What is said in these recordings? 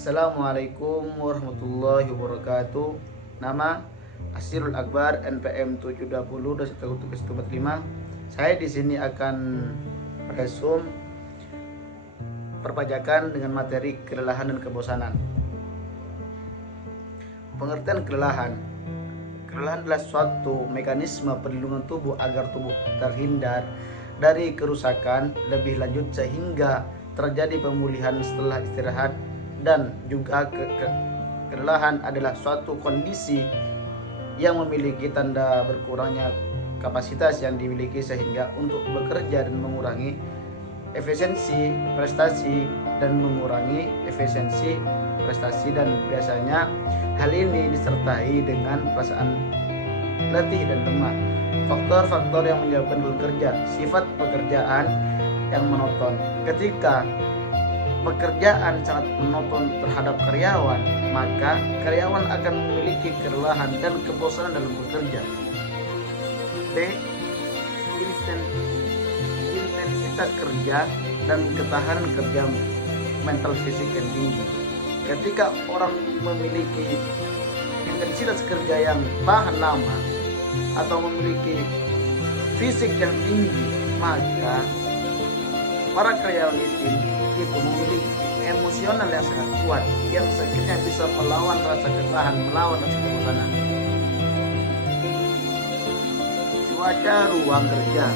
Assalamualaikum warahmatullahi wabarakatuh. Nama Asirul Akbar, NPM 720 dan tugas 45. Saya di sini akan meresum perpajakan dengan materi kelelahan dan kebosanan. Pengertian kelelahan. Kelelahan adalah suatu mekanisme perlindungan tubuh agar tubuh terhindar dari kerusakan lebih lanjut sehingga terjadi pemulihan setelah istirahat, dan juga kelelahan adalah suatu kondisi yang memiliki tanda berkurangnya kapasitas yang dimiliki sehingga untuk bekerja dan mengurangi efisiensi prestasi dan biasanya hal ini disertai dengan perasaan letih dan lemah. Faktor-faktor yang menyebabkan bekerja, sifat pekerjaan yang monoton. Ketika pekerjaan sangat monoton terhadap karyawan, maka karyawan akan memiliki kelelahan dan kebosanan dalam bekerja. B. Intensitas kerja dan ketahanan kerja mental fisik yang tinggi. Ketika orang memiliki intensitas kerja yang tahan lama atau memiliki fisik yang tinggi, maka para karyawan itu memiliki emosional yang sangat kuat yang sekiranya bisa melawan rasa kelelahan, melawan rasa kebosanan. Cuaca ruang kerja,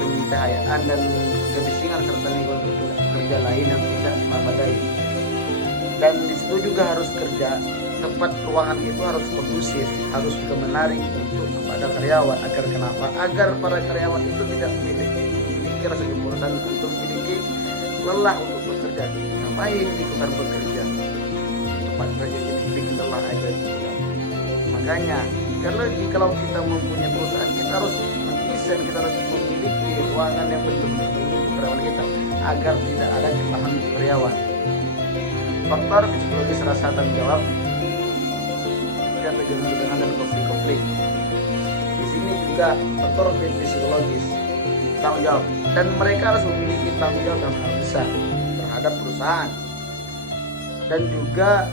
pencahayaan dan kebisingan serta lingkungan kerja lain yang tidak memadai. Dan di situ juga harus kerja tempat ruangan itu harus kondusif, harus juga menarik untuk kepada karyawan agar para karyawan itu tidak memiliki rasa kebosanan untuk memiliki lelah untuk bekerja. Ngapain ikutan bekerja? Tempat kerja jadi bikin lelah aja. Makanya kalau kita mempunyai perusahaan, kita harus mendesain, kita harus memiliki ruangan yang betul-betul untuk karyawan kita agar tidak ada kelelahan karyawan. Faktor psikologis rasa tanggung jawab dan tegangan dan konflik. Di sini juga faktor psikologis tanggung jawab, dan mereka harus memiliki tanggung jawab yang sangat besar terhadap perusahaan, dan juga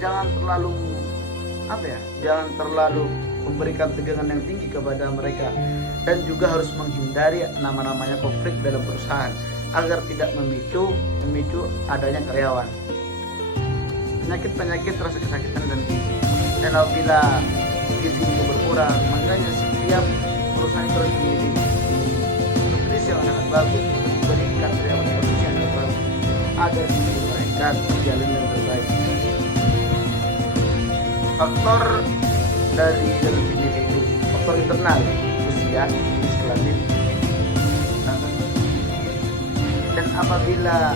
jangan terlalu memberikan tegangan yang tinggi kepada mereka, dan juga harus menghindari namanya konflik dalam perusahaan agar tidak memicu adanya karyawan penyakit rasa kesakitan dan apabila gizi itu berkurang. Makanya setiap perusahaan itu harus memiliki nutrisi yang sangat bagus untuk memberikan karyawan nutrisi yang sangat bagus agar mereka berjalan dengan terbaik. Faktor dari dalam individu, faktor internal, usia, kelamin, dan apabila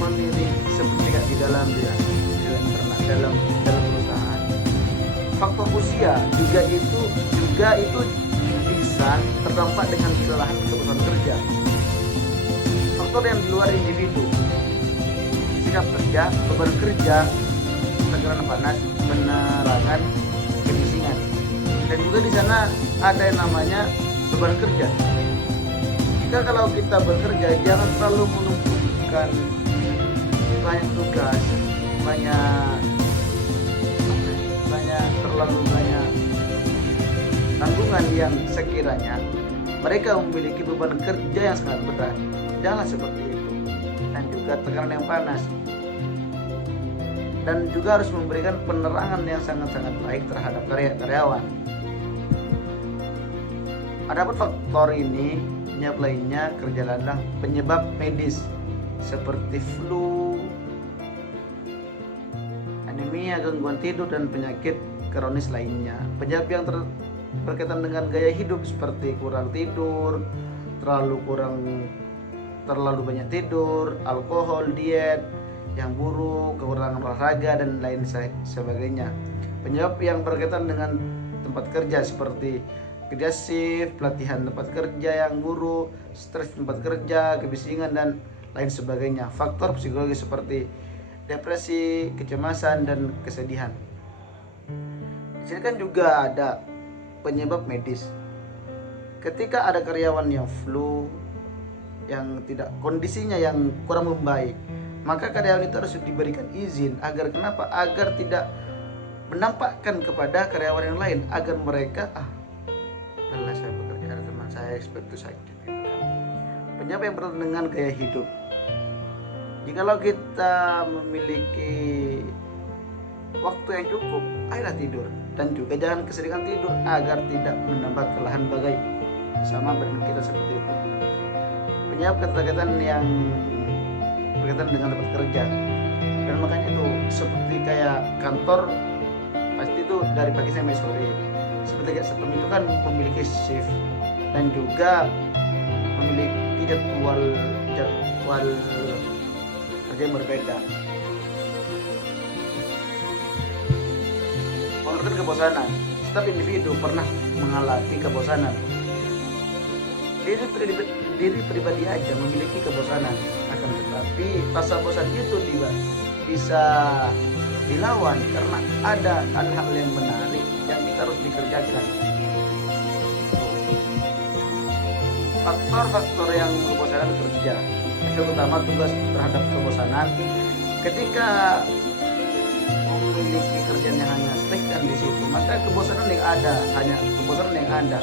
memilih seperti di dalam perusahaan. Faktor usia juga itu bisa terdampak dengan kelelahan kebutuhan kerja. Faktor yang di luar individu, sikap kerja, beban kerja, tekanan panas, penerangan, kebisingan, dan juga di sana ada yang namanya beban kerja. Kalau kita bekerja, jangan terlalu menumpukan banyak tugas, terlalu banyak tanggungan yang sekiranya mereka memiliki beban kerja yang sangat berat. Jangan seperti itu. Dan juga tekanan yang panas, dan juga harus memberikan penerangan yang sangat-sangat baik terhadap karyawan. Adapun faktor ini lainnya kerja ladang, penyebab medis seperti flu, anemia, gangguan tidur, dan penyakit kronis lainnya. Penyebab yang berkaitan dengan gaya hidup seperti kurang tidur, terlalu banyak tidur, alkohol, diet yang buruk, kekurangan olahraga, dan lain sebagainya. Penyebab yang berkaitan dengan tempat kerja seperti kerja shift, pelatihan tempat kerja yang buruk, stres tempat kerja, kebisingan, dan lain sebagainya. Faktor psikologis seperti depresi, kecemasan, dan kesedihan. Di sini kan juga ada penyebab medis. Ketika ada karyawan yang flu, yang tidak, kondisinya yang kurang membaik, maka karyawan itu harus diberikan izin agar kenapa? Agar tidak menampakkan kepada karyawan yang lain, agar mereka lelah saya bekerja, teman saya seperti itu sakit gitu kan. Penyebab yang berkaitan dengan gaya hidup. Jikalau kita memiliki waktu yang cukup, ayolah tidur, dan juga jangan keseringan tidur agar tidak menambah kelelahan bagai sama badan kita seperti itu. Penyebab keterkaitan yang berkaitan dengan tempat kerja, dan makanya itu seperti kayak kantor pasti itu dari pagi sampai sore. Seperti kayak sebelum itu kan memiliki shift dan juga memiliki jadwal kerja yang berbeda. Pengertian kebosanan, setiap individu pernah mengalami kebosanan. Diri pribadi aja memiliki kebosanan, akan tetapi rasa bosan itu bisa dilawan karena ada hal-hal yang menarik yang kita harus dikerjakan. Faktor-faktor yang kebosanan kerja. Yang utama tugas terhadap kebosanan. Ketika memiliki kerjaan yang hanya stagnan di situ, maka kebosanan yang ada hanya kebosanan yang ada.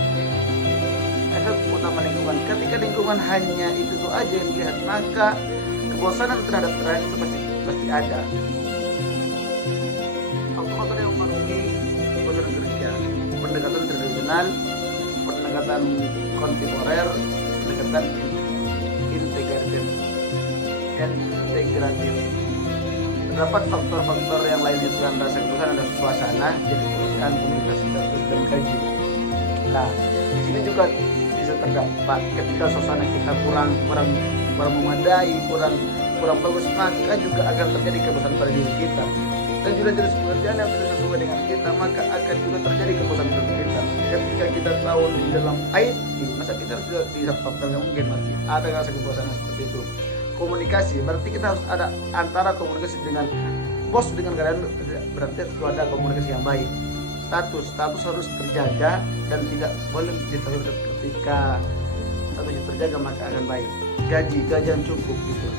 Efek utama lingkungan. Ketika lingkungan hanya itu aja yang dilihat, maka kebosanan terhadap kerjaan itu pasti ada. Faktor yang mempengaruhi kebosanan kerja: pendekatan tradisional, pendekatan kontemporer, pendekatan integratif. Terdapat faktor-faktor yang lain itu yang rasa kebosanan ada suasana, jadi perusahaan, komunikasi, dan gaji. Nah, di sini juga bisa terdampak ketika suasana kita kurang memadai, kurang bagus, maka juga akan terjadi kebosanan pada diri kita. Dan juga jenis pekerjaan yang tidak sesuai dengan kita, maka akan juga terjadi kebosanan pada kita. Ketika kita tahu di dalam IT, masa kita harus bisa faktor yang mungkin masih ada rasa kebosanan seperti itu. Komunikasi, berarti kita harus ada antara komunikasi dengan bos dengan karyawan, berarti itu ada komunikasi yang baik. Status harus terjaga dan tidak boleh ditolak. Ketika status terjaga maka akan baik. Gaji yang cukup gitu.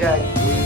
Gaji